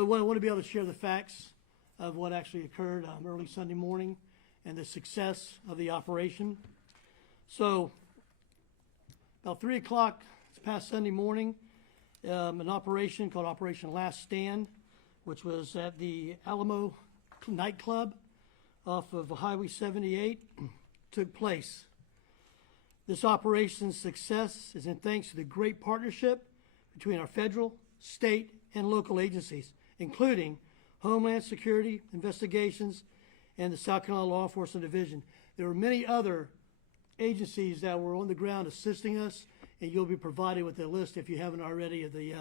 But I want to be able to share the facts of what actually occurred early Sunday morning and the success of the operation. So about 3 o'clock this past Sunday morning, an operation called Operation Last Stand, which was at the Alamo nightclub off of Highway 78, took place. This operation's success is in thanks to the great partnership between our federal, state, and local agencies, including Homeland Security Investigations and the South Carolina Law Enforcement Division. There were many other agencies that were on the ground assisting us, and you'll be provided with a list, if you haven't already, of the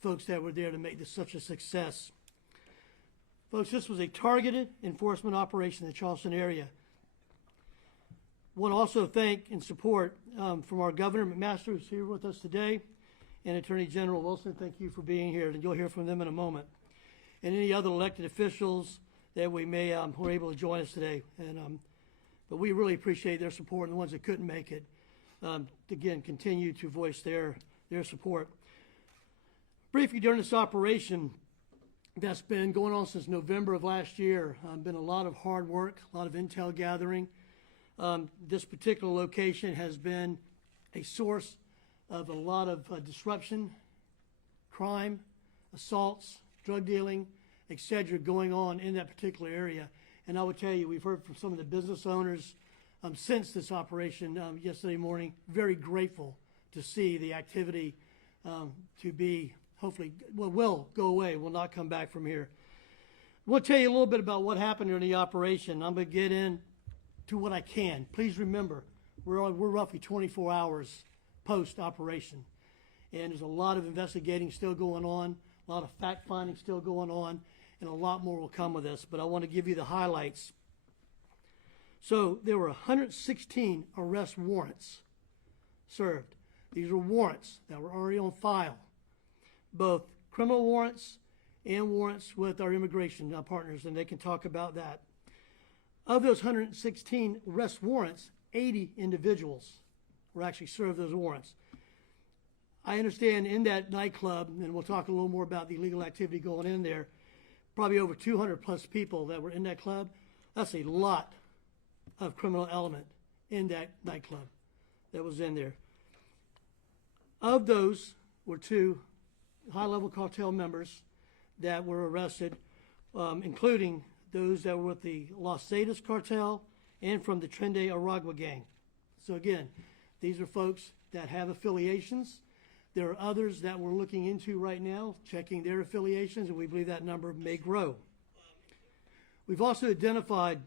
folks that were there to make this such a success. Folks, this was a targeted enforcement operation in the Charleston area. I want to also thank and support from our Governor McMaster, who's here with us today, and Attorney General Wilson. Thank you for being here, and you'll hear from them in a moment. And any other elected officials that we may were able to join us today. And but we really appreciate their support, and the ones that couldn't make it, again, continue to voice their support. Briefly, during this operation that's been going on since November of last year, been a lot of hard work, a lot of intel gathering. This particular location has been a source of a lot of disruption, crime, assaults, drug dealing, etc., going on in that particular area. And I would tell you, we've heard from some of the business owners since this operation yesterday morning, very grateful to see the activity to be, hopefully, will go away, will not come back from here. We'll tell you a little bit about what happened during the operation. I'm going to get in to what I can. Please remember, we're roughly 24 hours post-operation, and there's a lot of investigating still going on, a lot of fact-finding still going on, and a lot more will come with this, but I want to give you the highlights. So there were 116 arrest warrants served. These were warrants that were already on file, both criminal warrants and warrants with our immigration partners, and they can talk about that. Of those 116 arrest warrants, 80 individuals were actually served those warrants. I understand in that nightclub, and we'll talk a little more about the illegal activity going in there, probably over 200 plus people that were in that club. That's a lot of criminal element in that nightclub that was in there. Of those were 2 high-level cartel members that were arrested, including those that were with the Los Zetas cartel and from the Trende Aragua gang. So again, these are folks that have affiliations. There are others that we're looking into right now, checking their affiliations, and we believe that number may grow. We've also identified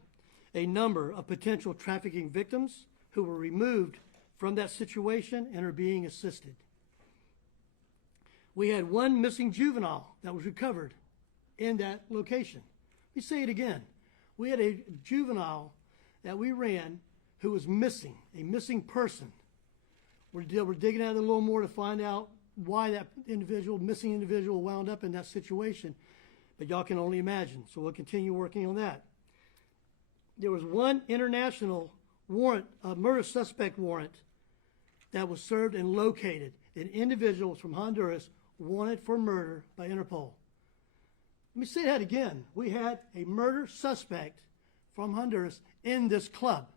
a number of potential trafficking victims who were removed from that situation and are being assisted. We had 1 missing juvenile that was recovered in that location. Let me say it again. We had a juvenile that we ran who was missing, a missing person. We're digging out a little more to find out why that missing individual wound up in that situation, but y'all can only imagine, so we'll continue working on that. There was 1 international warrant, a murder suspect warrant, that was served and located. An individual from Honduras wanted for murder by Interpol. Let me say that again. We had a murder suspect from Honduras in this club.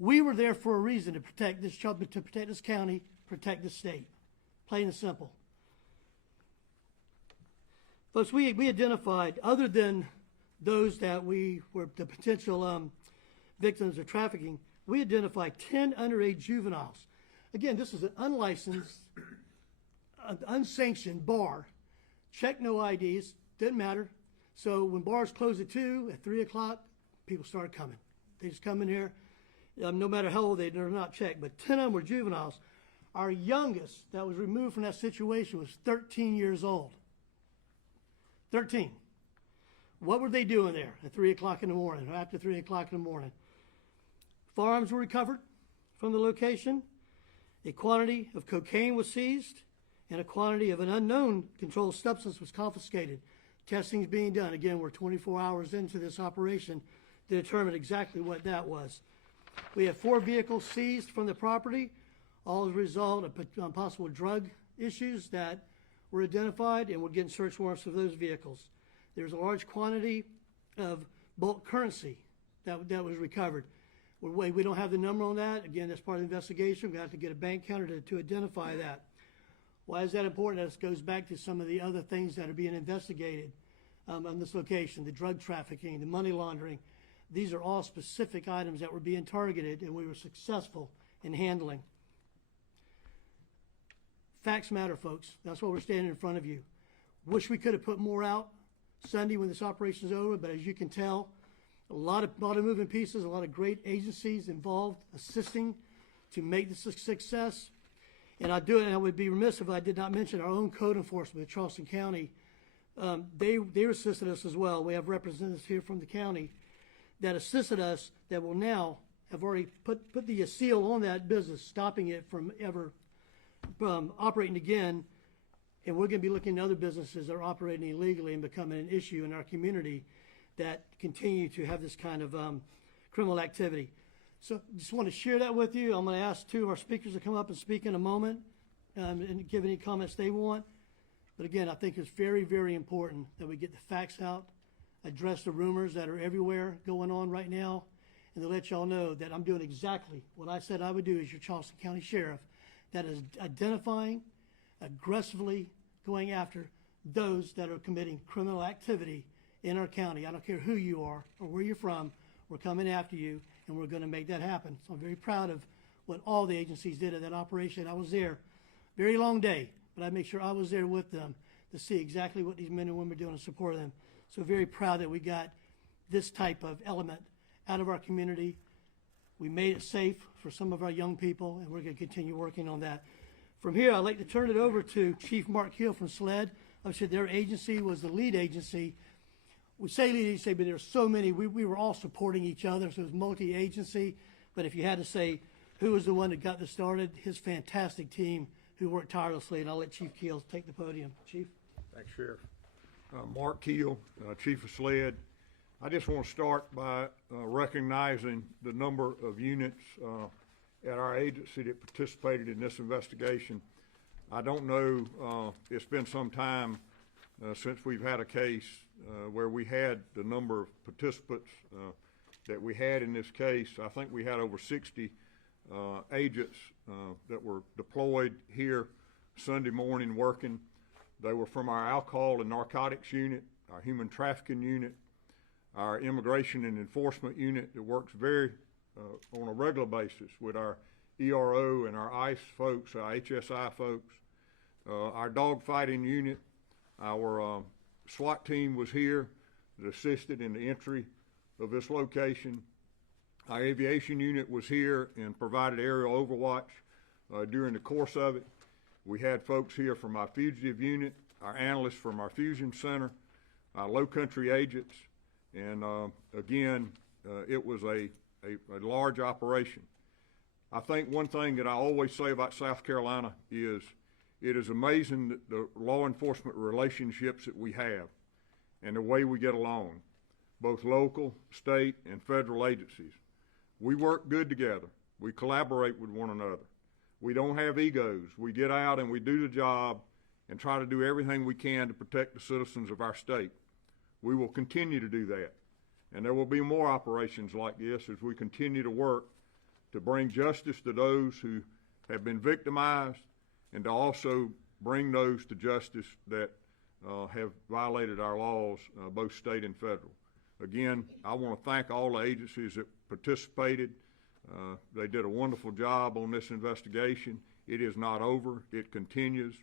We were there for a reason, to protect this county, protect this state. Plain and simple. Folks, we identified, other than those that we were the potential victims of trafficking, we identified 10 underage juveniles. Again, this is an unlicensed, unsanctioned bar. Check no IDs, didn't matter. So when bars closed at 2, at 3 o'clock, people started coming. They just come in here, no matter how old they're not checked, but 10 of them were juveniles. Our youngest that was removed from that situation was 13 years old. 13. What were they doing there at 3 o'clock in the morning, or after 3 o'clock in the morning? Firearms were recovered from the location. A quantity of cocaine was seized, and a quantity of an unknown controlled substance was confiscated. Testing is being done. Again, we're 24 hours into this operation to determine exactly what that was. We have 4 vehicles seized from the property, all as a result of possible drug issues that were identified, and we're getting search warrants for those vehicles. There's a large quantity of bulk currency that was recovered. We don't have the number on that. Again, that's part of the investigation. We have to get a bank counter to identify that. Why is that important? This goes back to some of the other things that are being investigated on this location, the drug trafficking, the money laundering. These are all specific items that were being targeted, and we were successful in handling. Facts matter, folks. That's why we're standing in front of you. Wish we could have put more out Sunday when this operation is over, but as you can tell, a lot of moving pieces, a lot of great agencies involved assisting to make this a success. And I do it, and I would be remiss if I did not mention our own code enforcement at Charleston County. They assisted us as well. We have representatives here from the county that assisted us that will now have already put the seal on that business, stopping it from ever operating again. And we're going to be looking at other businesses that are operating illegally and becoming an issue in our community that continue to have this kind of criminal activity. So just want to share that with you. I'm going to ask two of our speakers to come up and speak in a moment and give any comments they want. But again, I think it's very, very important that we get the facts out, address the rumors that are everywhere going on right now, and to let y'all know that I'm doing exactly what I said I would do as your Charleston County Sheriff, that is identifying, aggressively going after those that are committing criminal activity in our county. I don't care who you are or where you're from, we're coming after you, and we're going to make that happen. So I'm very proud of what all the agencies did at that operation. I was there, very long day, but I made sure I was there with them to see exactly what these men and women are doing and support them. So very proud that we got this type of element out of our community. We made it safe for some of our young people, and we're going to continue working on that. From here, I'd like to turn it over to Chief Mark Hill from SLED. I said their agency was the lead agency. We say lead agency, but there's so many. We were all supporting each other, so it was multi-agency. But if you had to say who was the one that got this started, his fantastic team who worked tirelessly, and I'll let Chief Keel take the podium. Chief? Thanks, Sheriff. Mark Keel, Chief of SLED. I just want to start by recognizing the number of units at our agency that participated in this investigation. I don't know, it's been some time since we've had a case where we had the number of participants that we had in this case. I think we had over 60 agents that were deployed here Sunday morning working. They were from our alcohol and narcotics unit, our human trafficking unit, our immigration and enforcement unit that works very on a regular basis with our ERO and our ICE folks, our HSI folks, our dog fighting unit, our SWAT team was here that assisted in the entry of this location. Our aviation unit was here and provided aerial overwatch during the course of it. We had folks here from our fugitive unit, our analysts from our fusion center, our low country agents, and again, it was a large operation. I think one thing that I always say about South Carolina is it is amazing that the law enforcement relationships that we have and the way we get along, both local, state, and federal agencies. We work good together. We collaborate with one another. We don't have egos. We get out and we do the job and try to do everything we can to protect the citizens of our state. We will continue to do that. And there will be more operations like this as we continue to work to bring justice to those who have been victimized and to also bring those to justice that have violated our laws, both state and federal. Again, I want to thank all the agencies that participated. They did a wonderful job on this investigation. It is not over. It continues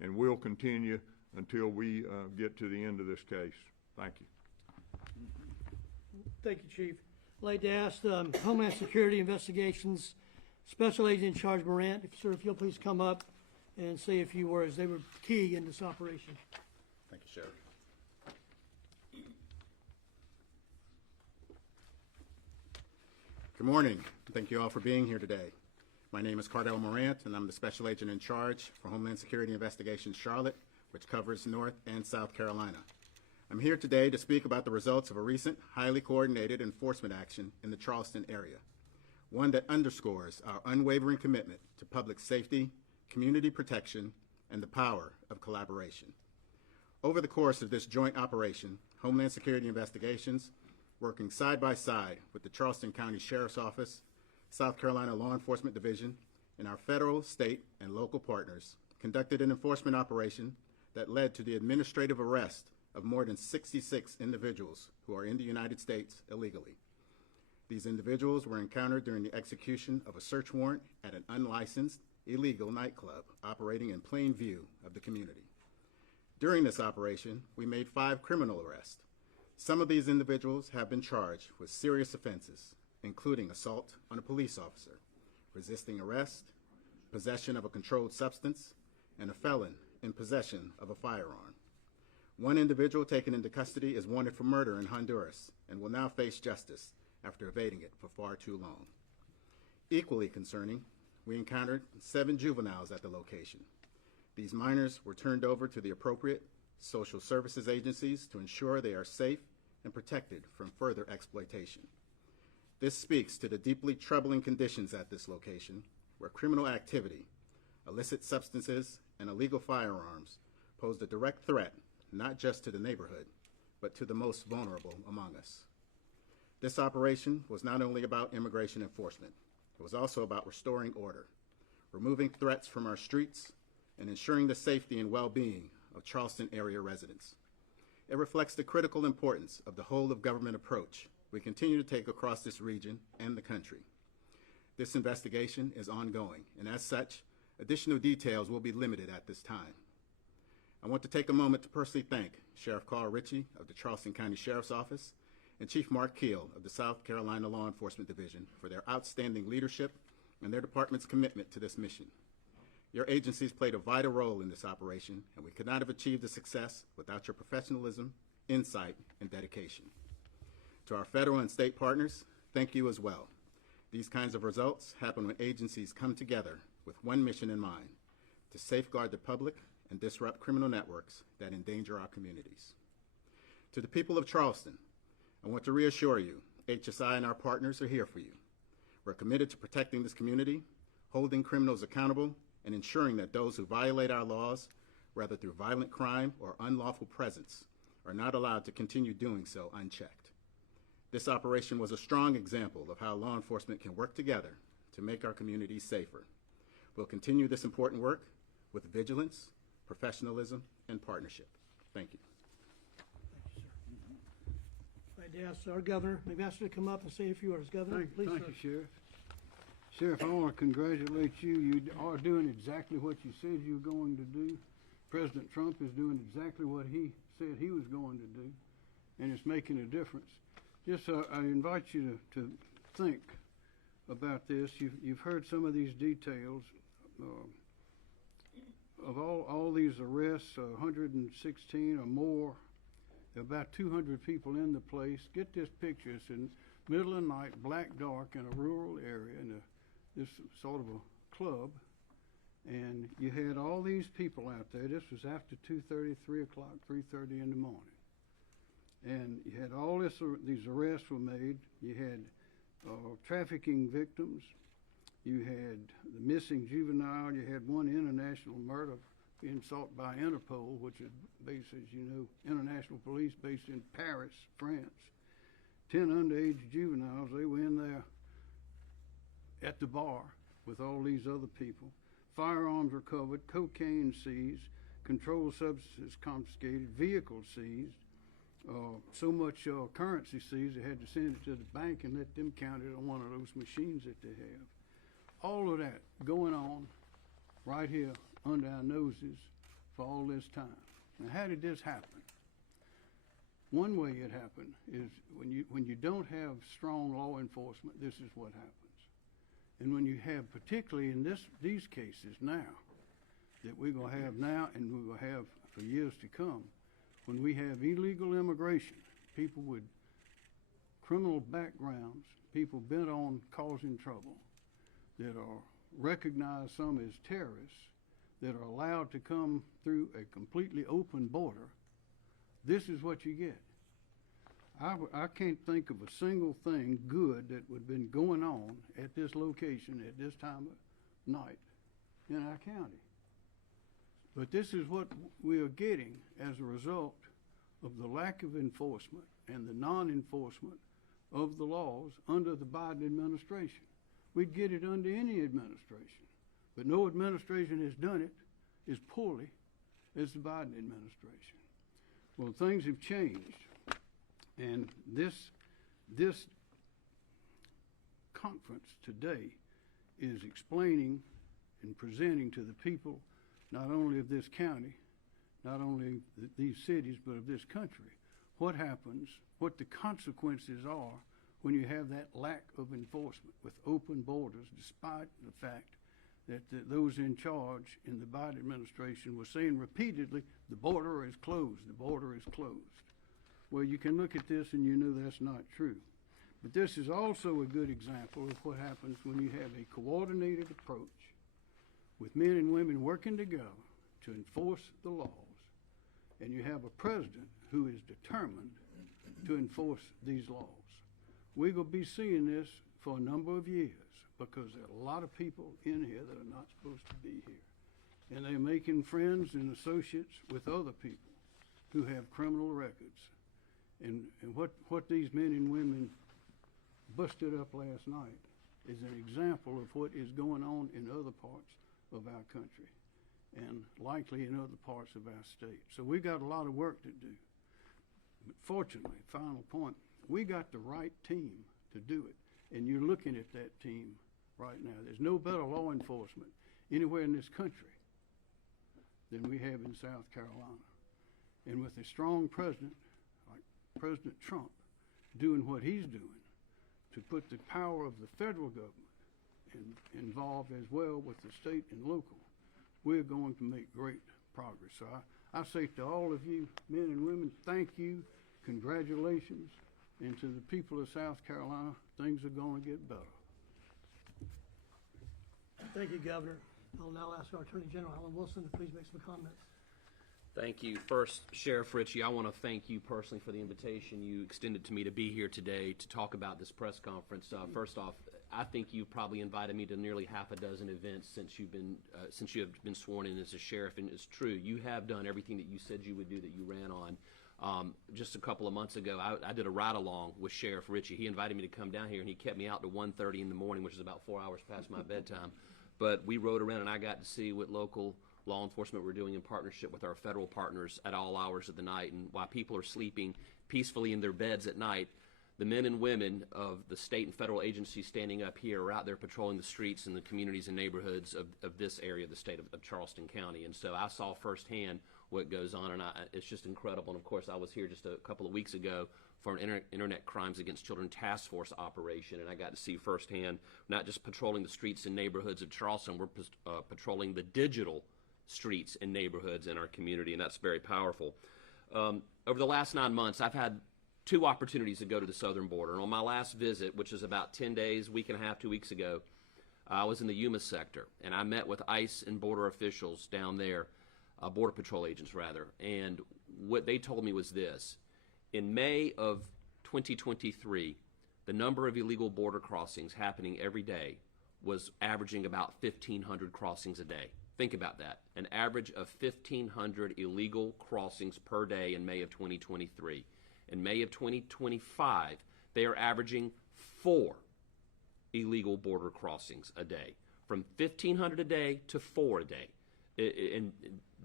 and will continue until we get to the end of this case. Thank you. Thank you, Chief. I'd like to ask Homeland Security Investigations Special Agent in Charge Morant, sir, if you'll please come up and say a few words. They were key in this operation. Thank you, Sheriff. Good morning. Thank you all for being here today. My name is Cardell Morant, and I'm the Special Agent in Charge for Homeland Security Investigations Charlotte, which covers North and South Carolina. I'm here today to speak about the results of a recent, highly coordinated enforcement action in the Charleston area, one that underscores our unwavering commitment to public safety, community protection, and the power of collaboration. Over the course of this joint operation, Homeland Security Investigations, working side by side with the Charleston County Sheriff's Office, South Carolina Law Enforcement Division, and our federal, state, and local partners, conducted an enforcement operation that led to the administrative arrest of more than 66 individuals who are in the United States illegally. These individuals were encountered during the execution of a search warrant at an unlicensed, illegal nightclub operating in plain view of the community. During this operation, we made 5 criminal arrests. Some of these individuals have been charged with serious offenses, including assault on a police officer, resisting arrest, possession of a controlled substance, and a felon in possession of a firearm. One individual taken into custody is wanted for murder in Honduras and will now face justice after evading it for far too long. Equally concerning, we encountered 7 juveniles at the location. These minors were turned over to the appropriate social services agencies to ensure they are safe and protected from further exploitation. This speaks to the deeply troubling conditions at this location, where criminal activity, illicit substances, and illegal firearms pose a direct threat not just to the neighborhood, but to the most vulnerable among us. This operation was not only about immigration enforcement, it was also about restoring order, removing threats from our streets, and ensuring the safety and well-being of Charleston area residents. It reflects the critical importance of the whole of government approach we continue to take across this region and the country. This investigation is ongoing, and as such, additional details will be limited at this time. I want to take a moment to personally thank Sheriff Carl Ritchie of the Charleston County Sheriff's Office and Chief Mark Keel of the South Carolina Law Enforcement Division for their outstanding leadership and their department's commitment to this mission. Your agencies played a vital role in this operation, and we could not have achieved the success without your professionalism, insight, and dedication. To our federal and state partners, thank you as well. These kinds of results happen when agencies come together with one mission in mind: to safeguard the public and disrupt criminal networks that endanger our communities. To the people of Charleston, I want to reassure you, HSI and our partners are here for you. We're committed to protecting this community, holding criminals accountable, and ensuring that those who violate our laws, whether through violent crime or unlawful presence, are not allowed to continue doing so unchecked. This operation was a strong example of how law enforcement can work together to make our communities safer. We'll continue this important work with vigilance, professionalism, and partnership. Thank you. I'd ask our governor, maybe ask you to come up and say a few words. Governor, please. Thank you, Sheriff. Sheriff, I want to congratulate you. You are doing exactly what you said you were going to do. President Trump is doing exactly what he said he was going to do, and it's making a difference. Just I invite you to think about this. You've heard some of these details of all these arrests, 116 or more, about 200 people in the place. Get this picture. It's in middle of the night, black dark, in a rural area, in this sort of a club, and you had all these people out there. This was after 2:30, 3 o'clock, 3:30 in the morning, and you had all these arrests were made. You had trafficking victims. You had the missing juvenile. You had one international murder being sought by Interpol, which is based, as you know, international police based in Paris, France. 10 underage juveniles. They were in there at the bar with all these other people. Firearms recovered, cocaine seized, controlled substances confiscated, vehicles seized, so much currency seized they had to send it to the bank and let them count it on one of those machines that they have. All of that going on right here under our noses for all this time. Now, how did this happen? One way it happened is when you don't have strong law enforcement, this is what happens. And when you have, particularly in these cases now, that we're going to have now and we will have for years to come, when we have illegal immigration, people with criminal backgrounds, people bent on causing trouble, that are recognized some as terrorists, that are allowed to come through a completely open border, this is what you get. I can't think of a single thing good that would have been going on at this location at this time of night in our county. But this is what we are getting as a result of the lack of enforcement and the non-enforcement of the laws under the Biden administration. We'd get it under any administration, but no administration has done it as poorly as the Biden administration. Well, things have changed, and this conference today is explaining and presenting to the people not only of this county, not only these cities, but of this country, what happens, what the consequences are when you have that lack of enforcement with open borders, despite the fact that those in charge in the Biden administration were saying repeatedly, the border is closed, the border is closed. Well, you can look at this and you know that's not true. But this is also a good example of what happens when you have a coordinated approach with men and women working together to enforce the laws, and you have a president who is determined to enforce these laws. We're going to be seeing this for a number of years because there are a lot of people in here that are not supposed to be here. And they're making friends and associates with other people who have criminal records. And what these men and women busted up last night is an example of what is going on in other parts of our country and likely in other parts of our state. So we got a lot of work to do. But fortunately, final point, we got the right team to do it. And you're looking at that team right now. There's no better law enforcement anywhere in this country than we have in South Carolina. And with a strong president like President Trump doing what he's doing to put the power of the federal government involved as well with the state and local, we're going to make great progress. So I say to all of you, men and women, thank you, congratulations, and to the people of South Carolina, things are going to get better. Thank you, Governor. I'll now ask our Attorney General, Alan Wilson, to please make some comments. Thank you. First, Sheriff Ritchie, I want to thank you personally for the invitation you extended to me to be here today to talk about this press conference. First off, I think you've probably invited me to nearly half a dozen events since you have been sworn in as a sheriff, and it's true. You have done everything that you said you would do that you ran on. Just a couple of months ago, I did a ride-along with Sheriff Ritchie. He invited me to come down here, and he kept me out to 1:30 in the morning, which is about 4 hours past my bedtime. But we rode around, and I got to see what local law enforcement were doing in partnership with our federal partners at all hours of the night. And while people are sleeping peacefully in their beds at night, the men and women of the state and federal agencies standing up here are out there patrolling the streets and the communities and neighborhoods of this area of the state of Charleston County. And so I saw firsthand what goes on, and it's just incredible. And of course, I was here just a couple of weeks ago for an Internet Crimes Against Children Task Force operation, and I got to see firsthand not just patrolling the streets and neighborhoods of Charleston, we're patrolling the digital streets and neighborhoods in our community, and that's very powerful. Over the last 9 months, I've had 2 opportunities to go to the southern border. And on my last visit, which is about 10 days, week and a half, 2 weeks ago, I was in the Yuma sector, and I met with ICE and border officials down there, Border Patrol agents rather, and what they told me was this. In May of 2023, the number of illegal border crossings happening every day was averaging about 1,500 crossings a day. Think about that, an average of 1,500 illegal crossings per day in May of 2023. In May of 2025, they are averaging 4 illegal border crossings a day, from 1,500 a day to 4 a day. And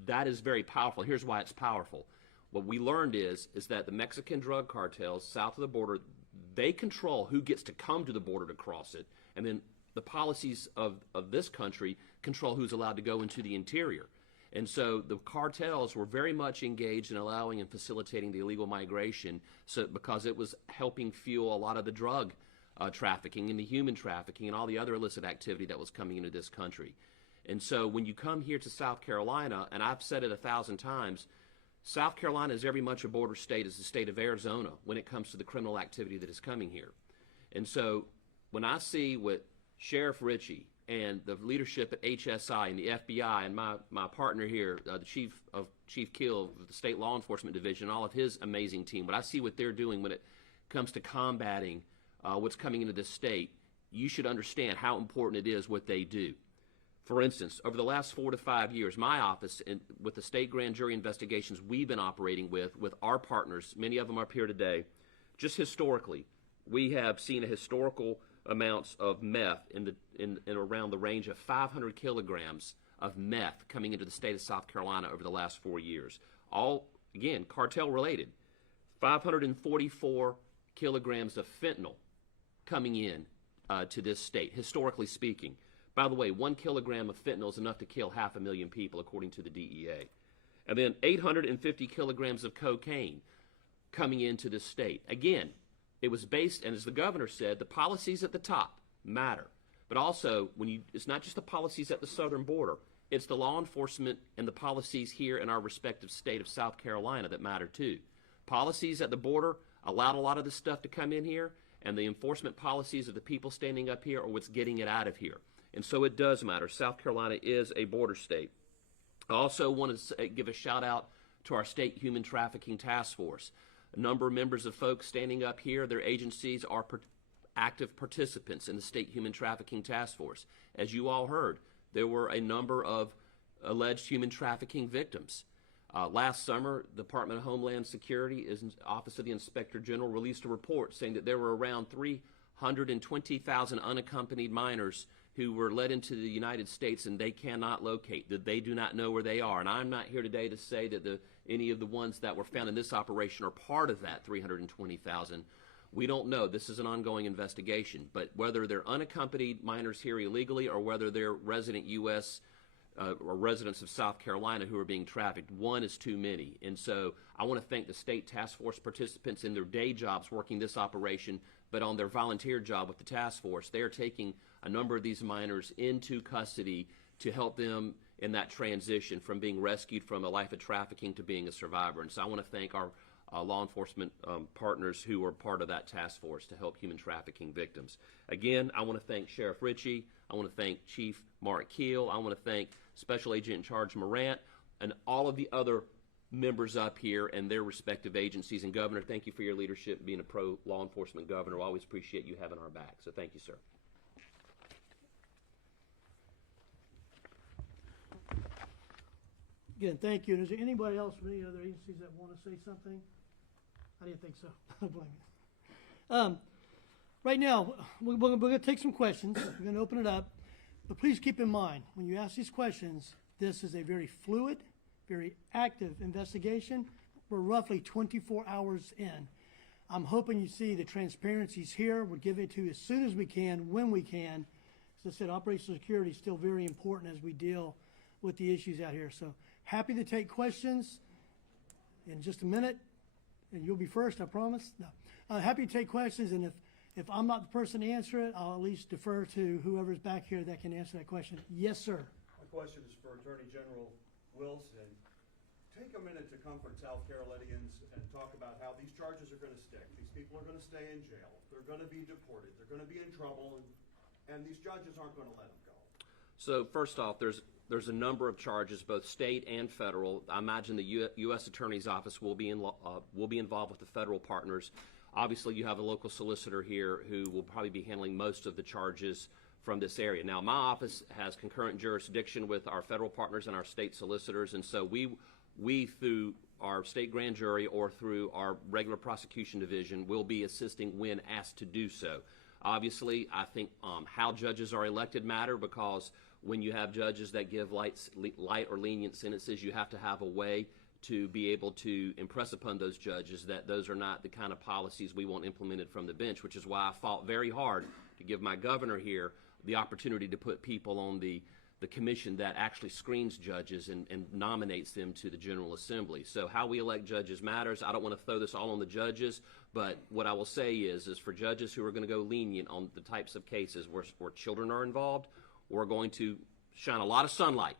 that is very powerful. Here's why it's powerful. What we learned is that the Mexican drug cartels south of the border, they control who gets to come to the border to cross it, and then the policies of this country control who's allowed to go into the interior. And so the cartels were very much engaged in allowing and facilitating the illegal migration because it was helping fuel a lot of the drug trafficking and the human trafficking and all the other illicit activity that was coming into this country. And so when you come here to South Carolina, and I've said it 1,000 times, South Carolina is every much a border state as the state of Arizona when it comes to the criminal activity that is coming here. And so when I see what Sheriff Ritchie and the leadership at HSI and the FBI and my partner here, the Chief Kill of the State Law Enforcement Division, all of his amazing team, but I see what they're doing when it comes to combating what's coming into this state, you should understand how important it is what they do. For instance, over the last 4 to 5 years, my office, with the state grand jury investigations we've been operating with our partners, many of them are up here today, just historically, we have seen a historical amounts of meth in around the range of 500 kilograms of meth coming into the state of South Carolina over the last 4 years. All, again, cartel related. 544 kilograms of fentanyl coming in to this state, historically speaking. By the way, 1 kilogram of fentanyl is enough to kill 500,000 people, according to the DEA. And then 850 kilograms of cocaine coming into this state. Again, it was based, and as the governor said, the policies at the top matter. But also, it's not just the policies at the southern border, it's the law enforcement and the policies here in our respective state of South Carolina that matter too. Policies at the border allowed a lot of this stuff to come in here, and the enforcement policies of the people standing up here are what's getting it out of here. And so it does matter. South Carolina is a border state. I also want to give a shout out to our state human trafficking task force. A number of members of folks standing up here, their agencies are active participants in the state human trafficking task force. As you all heard, there were a number of alleged human trafficking victims. Last summer, the Department of Homeland Security, Office of the Inspector General, released a report saying that there were around 320,000 unaccompanied minors who were led into the United States and they cannot locate, that they do not know where they are. And I'm not here today to say that any of the ones that were found in this operation are part of that 320,000. We don't know. This is an ongoing investigation. But whether they're unaccompanied minors here illegally or whether they're resident U.S. Or residents of South Carolina who are being trafficked, one is too many. And so I want to thank the state task force participants in their day jobs working this operation, but on their volunteer job with the task force, they are taking a number of these minors into custody to help them in that transition from being rescued from a life of trafficking to being a survivor. And so I want to thank our law enforcement partners who are part of that task force to help human trafficking victims. Again, I want to thank Sheriff Ritchie. I want to thank Chief Mark Keel. I want to thank Special Agent in Charge Morant and all of the other members up here and their respective agencies. And Governor, thank you for your leadership, being a pro-law enforcement governor. We always appreciate you having our back. So thank you, sir. Again, thank you. And is there anybody else from any other agencies that want to say something? I didn't think so. Don't blame me. Right now, we're going to take some questions. We're going to open it up. But please keep in mind, when you ask these questions, this is a very fluid, very active investigation. We're roughly 24 hours in. I'm hoping you see the transparency's here. We'll give it to you as soon as we can, when we can. As I said, operational security is still very important as we deal with the issues out here. So happy to take questions in just a minute. And you'll be first, I promise. No. Happy to take questions, and if I'm not the person to answer it, I'll at least defer to whoever's back here that can answer that question. Yes, sir. My question is for Attorney General Wilson. Take a minute to comfort South Carolinians and talk about how these charges are going to stick. These people are going to stay in jail. They're going to be deported. They're going to be in trouble, and these judges aren't going to let them go. So first off, there's a number of charges, both state and federal. I imagine the U.S. Attorney's Office will be involved with the federal partners. Obviously, you have a local solicitor here who will probably be handling most of the charges from this area. Now, my office has concurrent jurisdiction with our federal partners and our state solicitors, and so we through our state grand jury or through our regular prosecution division will be assisting when asked to do so. Obviously, I think how judges are elected matter, because when you have judges that give light or lenient sentences, you have to have a way to be able to impress upon those judges that those are not the kind of policies we want implemented from the bench, which is why I fought very hard to give my governor here the opportunity to put people on the commission that actually screens judges and nominates them to the General Assembly. So how we elect judges matters. I don't want to throw this all on the judges, but what I will say is for judges who are going to go lenient on the types of cases where children are involved, we're going to shine a lot of sunlight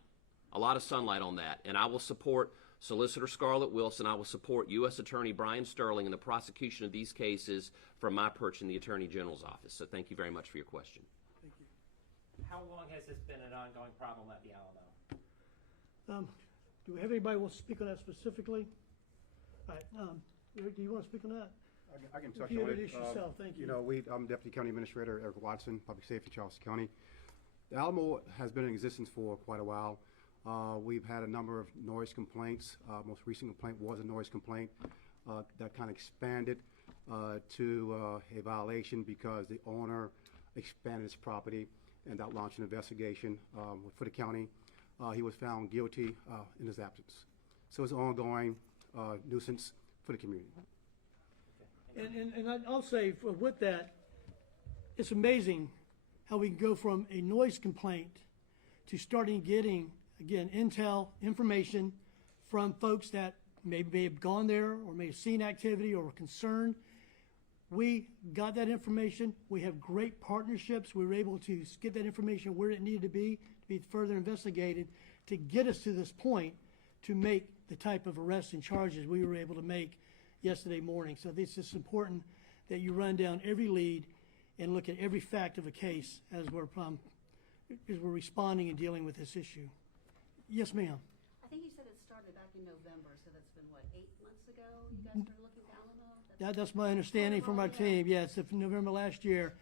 on that. And I will support Solicitor Scarlett Wilson. I will support U.S. Attorney Brian Sterling in the prosecution of these cases from my perch in the Attorney General's office. So thank you very much for your question. Thank you. How long has this been an ongoing problem at the Alamo? Do we have anybody who wants to speak on that specifically? All right. Eric, do you want to speak on that? I can touch You on it. introduce yourself. Thank you. I'm Deputy County Administrator Eric Watson, Public Safety, Charleston County. The Alamo has been in existence for quite a while. We've had a number of noise complaints. Most recent complaint was a noise complaint that kind of expanded to a violation because the owner expanded his property, and that launched an investigation for the county. He was found guilty in his absence. So it's an ongoing nuisance for the community. And I'll say with that, it's amazing how we can go from a noise complaint to starting getting, again, intel, information from folks that may have gone there or may have seen activity or were concerned. We got that information. We have great partnerships. We were able to get that information where it needed to be further investigated to get us to this point to make the type of arrests and charges we were able to make yesterday morning. So this is important that you run down every lead and look at every fact of a case as we're responding and dealing with this issue. Yes, ma'am. I think you said it started back in November, so that's been, what, 8 months ago you guys started looking at Alamo? That's my understanding from our team. Yes, if November last year.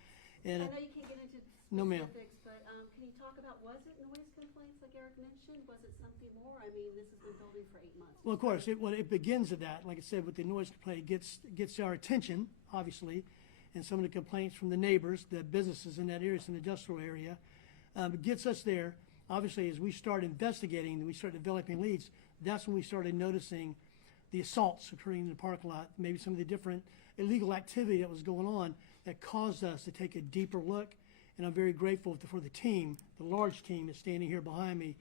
And I know you can't get into No, ma'am. specifics, but can you talk about, was it noise complaints like Eric mentioned? Was it something more? I mean, this has been building for 8 months. well, of course, it begins at that. Like I said, with the noise complaint, it gets our attention, obviously, and some of the complaints from the neighbors, the businesses in that area, it's an industrial area. It gets us there. Obviously, as we start investigating and we start developing leads, that's when we started noticing the assaults occurring in the parking lot, maybe some of the different illegal activity that was going on that caused us to take a deeper look. And I'm very grateful for the team, the large team that's standing here behind me,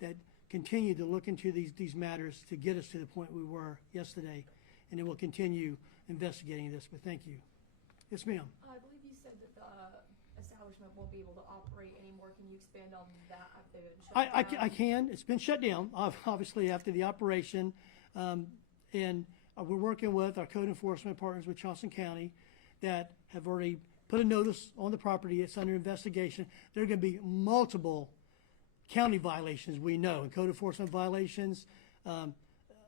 that continued to look into these matters to get us to the point we were yesterday. And then we'll continue investigating this, but thank you. Yes, ma'am. I believe you said that the establishment won't be able to operate anymore. Can you expand on that after the shutdown? I can. It's been shut down, obviously, after the operation. And we're working with our code enforcement partners with CHARLESTON County that have already put a notice on the property. It's under investigation. There are going to be multiple county violations, we know, and code enforcement violations. And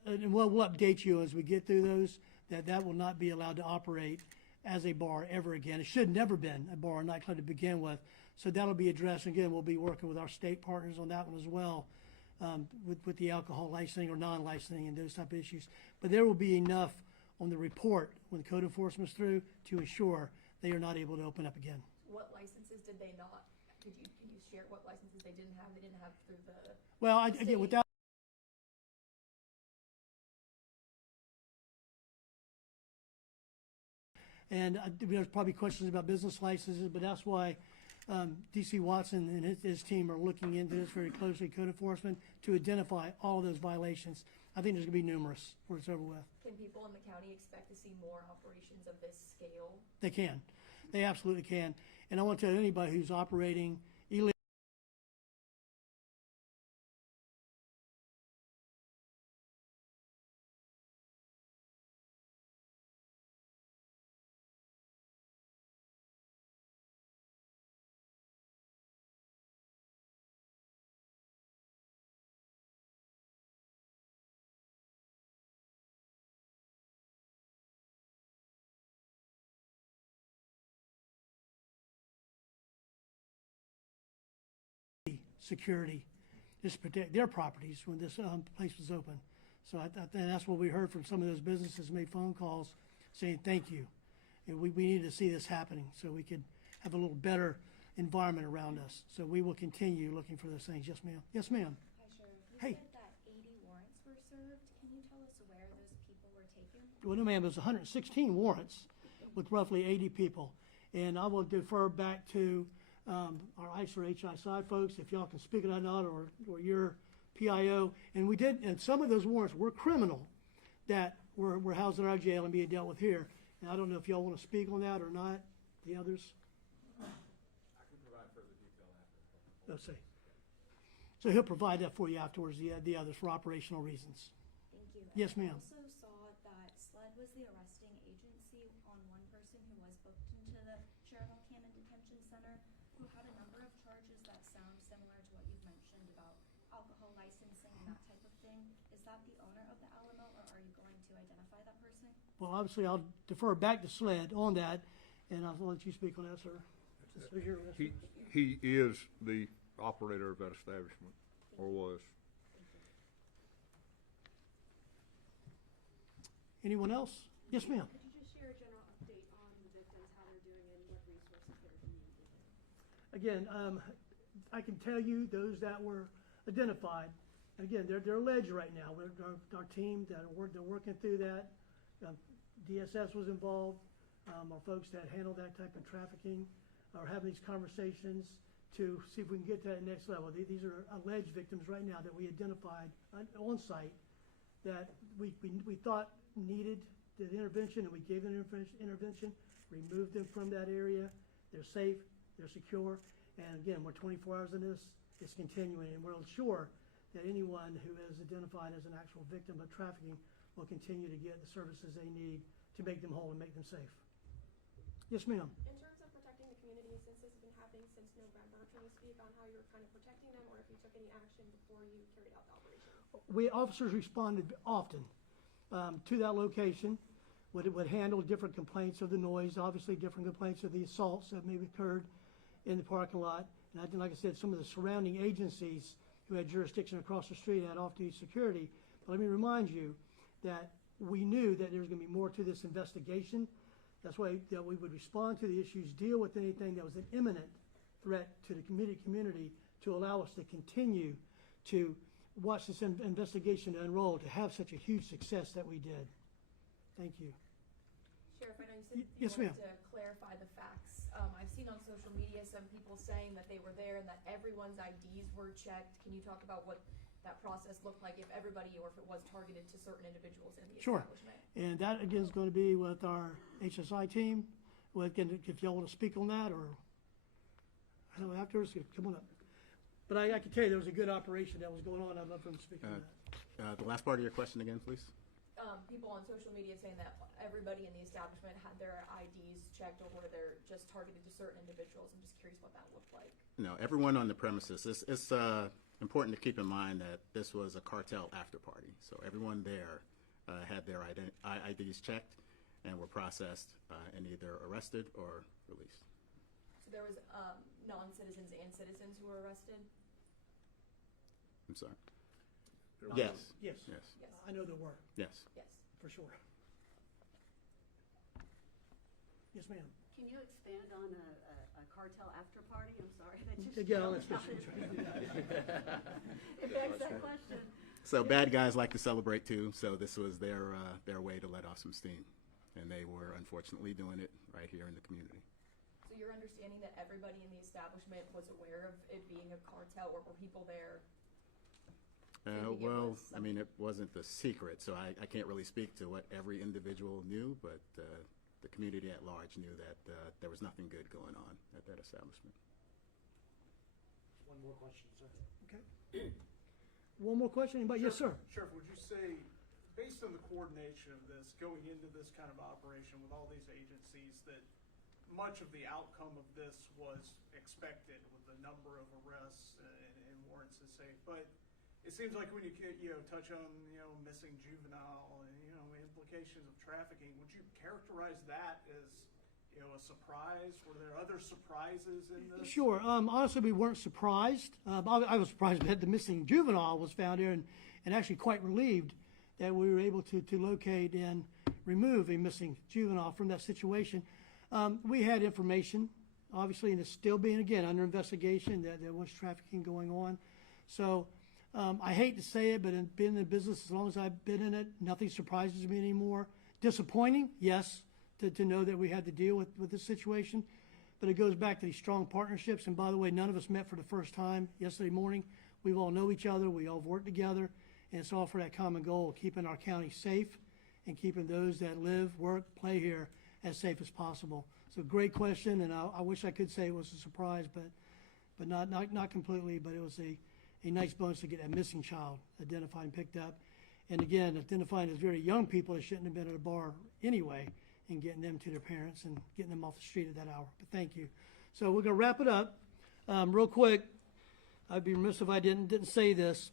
we'll update you as we get through those, that will not be allowed to operate as a bar ever again. It should never been a bar or nightclub to begin with. So that'll be addressed. Again, we'll be working with our state partners on that one as well, with the alcohol licensing or non-licensing and those type of issues. But there will be enough on the report when code enforcement's through to ensure they are not able to open up again. What licenses did they not? Can you share what licenses they didn't have? They didn't have through the. Well, again, without. And there's probably questions about business licenses, but that's why DC Watson and his team are looking into this very closely, code enforcement, to identify all those violations. I think there's going to be numerous where it's over with. Can people in the county expect to see more operations of this scale? They can. They absolutely can. And I want to tell anybody who's operating illegally, security, just to protect their properties when this place was open. So I think that's what we heard from some of those businesses, made phone calls saying thank you. And we need to see this happening so we could have a little better environment around us. So we will continue looking for those things. Yes, ma'am. Yes, ma'am. Hi, Sheriff. You Hey. said that 80 warrants were served. Can you tell us where those people were taken? Well, no, ma'am, there's 116 warrants with roughly 80 people. And I will defer back to our ICE or HISI folks, if y'all can speak it or not, or your PIO. And some of those warrants were criminal that were housed in our jail and being dealt with here. And I don't know if y'all want to speak on that or not, the others. I can provide further detail after. Let's see. So he'll provide that for you afterwards, the others, for operational reasons. Thank you. Yes, And ma'am. I also saw that SLED was the arresting agency on one person who was booked into the Summerville Cannon Detention Center, who had a number of charges that sound similar to what you've mentioned about alcohol licensing and that type of thing. Is that the owner of the Alamo, or are you going to identify that person? Well, obviously, I'll defer back to SLED on that, and I'll let you speak on that, sir. He is the operator of that establishment, or was. Anyone else? Yes, ma'am. Could you just share a general update on the victims, how they're doing, and what resources they're being given? Again, I can tell you those that were identified, and again, they're alleged right now. Our team they're working through that. DSS was involved. Our folks that handle that type of trafficking are having these conversations to see if we can get to that next level. These are alleged victims right now that we identified on site that we thought needed the intervention, and we gave them intervention, removed them from that area. They're safe, they're secure, and again, we're 24 hours in this. It's continuing, and we're sure that anyone who is identified as an actual victim of trafficking will continue to get the services they need to make them whole and make them safe. Yes, ma'am. In terms of protecting the community, since this has been happening since November, can you speak on how you're kind of protecting them, or if you took any action before you carried out the operation? Officers responded often to that location, would handle different complaints of the noise, obviously different complaints of the assaults that may have occurred in the parking lot. And like I said, some of the surrounding agencies who had jurisdiction across the street had off-duty security. But let me remind you that we knew that there was going to be more to this investigation. That's why that we would respond to the issues, deal with anything that was an imminent threat to the community to allow us to continue to watch this investigation unroll, to have such a huge success that we did. Thank you. Sheriff, I know you said you Yes, wanted ma'am. to clarify the facts. I've seen on social media some people saying that they were there and that everyone's IDs were checked. Can you talk about what that process looked like, if everybody or if it was targeted to certain individuals in the Sure. establishment? And that again is going to be with our HSI team. Well, again, if y'all want to speak on that, or I don't know, afterwards, come on up. But I can tell you there was a good operation that was going on. I'd love for them to speak on that. The last part of your question again, please. People on social media saying that everybody in the establishment had their IDs checked, or were they just targeted to certain individuals? I'm just curious what that looked like. No, everyone on the premises. It's important to keep in mind that this was a cartel after party. So everyone there had their IDs checked and were processed and either arrested or released. So there was non-citizens and citizens who were arrested? I'm sorry. Yes. Yes. Yes. I know there were, Yes. Yes. for sure. Yes, ma'am. Can you expand on a cartel after party? I'm sorry, that just. Again, I'll let jumped out. It begs that question. So bad guys like to celebrate too. So this was their way to let off some steam, and they were unfortunately doing it right here in the community. So you're understanding that everybody in the establishment was aware of it being a cartel, or were people there? Well, I mean, it wasn't a secret, so I can't really speak to what every individual knew, but the community at large knew that there was nothing good going on at that establishment. One more question, sir. Okay. One more question? Anybody? Yes, sir. Sheriff, would you say, based on the coordination of this, going into this kind of operation with all these agencies, that much of the outcome of this was expected with the number of arrests and warrants to say, but it seems like when you touch on missing juvenile and implications of trafficking, would you characterize that as a surprise? Were there other surprises in this? Sure. Honestly, we weren't surprised. I was surprised that the missing juvenile was found here, and actually quite relieved that we were able to locate and remove a missing juvenile from that situation. We had information, obviously, and it's still being, again, under investigation, that there was trafficking going on. So I hate to say it, but in being in the business as long as I've been in it, nothing surprises me anymore. Disappointing, yes, to know that we had to deal with this situation. But it goes back to these strong partnerships. And by the way, none of us met for the first time yesterday morning. We all know each other. We all work together. And it's all for that common goal of keeping our county safe and keeping those that live, work, play here as safe as possible. So great question, and I wish I could say it was a surprise, but not completely. But it was a nice bonus to get that missing child identified and picked up. And again, identifying as very young people that shouldn't have been at a bar anyway, and getting them to their parents and getting them off the street at that hour. But thank you. So we're going to wrap it up real quick. I'd be remiss if I didn't say this.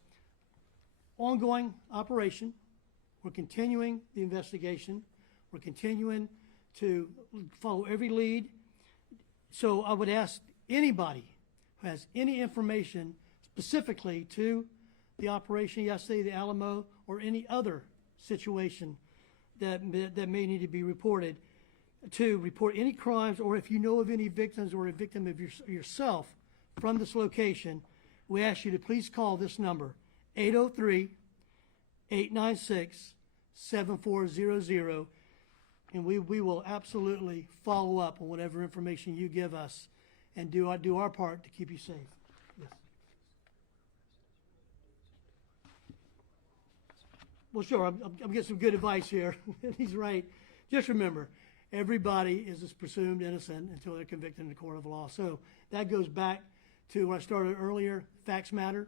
Ongoing operation. We're continuing the investigation. We're continuing to follow every lead. So I would ask anybody who has any information specifically to the operation yesterday, the Alamo, or any other situation that may need to be reported, to report any crimes, or if you know of any victims or a victim of yourself from this location, we ask you to please call this number, 803-896-7400, and we will absolutely follow up on whatever information you give us and do our part to keep you safe. Yes. Well, sure, I'm getting some good advice here. He's right. Just remember, everybody is presumed innocent until they're convicted in the court of law. So that goes back to what I started earlier, facts matter.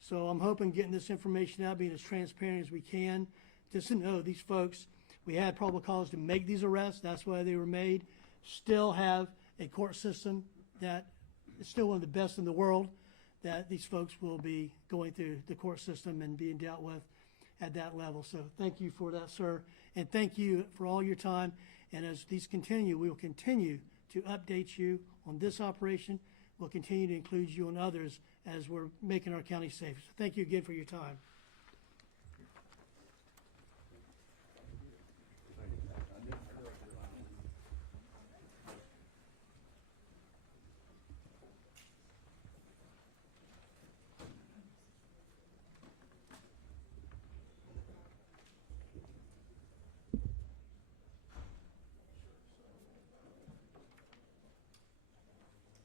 So I'm hoping getting this information out, being as transparent as we can, just to know these folks, we had probable cause to make these arrests. That's why they were made. Still have a court system that is still one of the best in the world, that these folks will be going through the court system and being dealt with at that level. So thank you for that, sir. And thank you for all your time. And as these continue, we will continue to update you on this operation. We'll continue to include you on others as we're making our county safe. So thank you again for your time.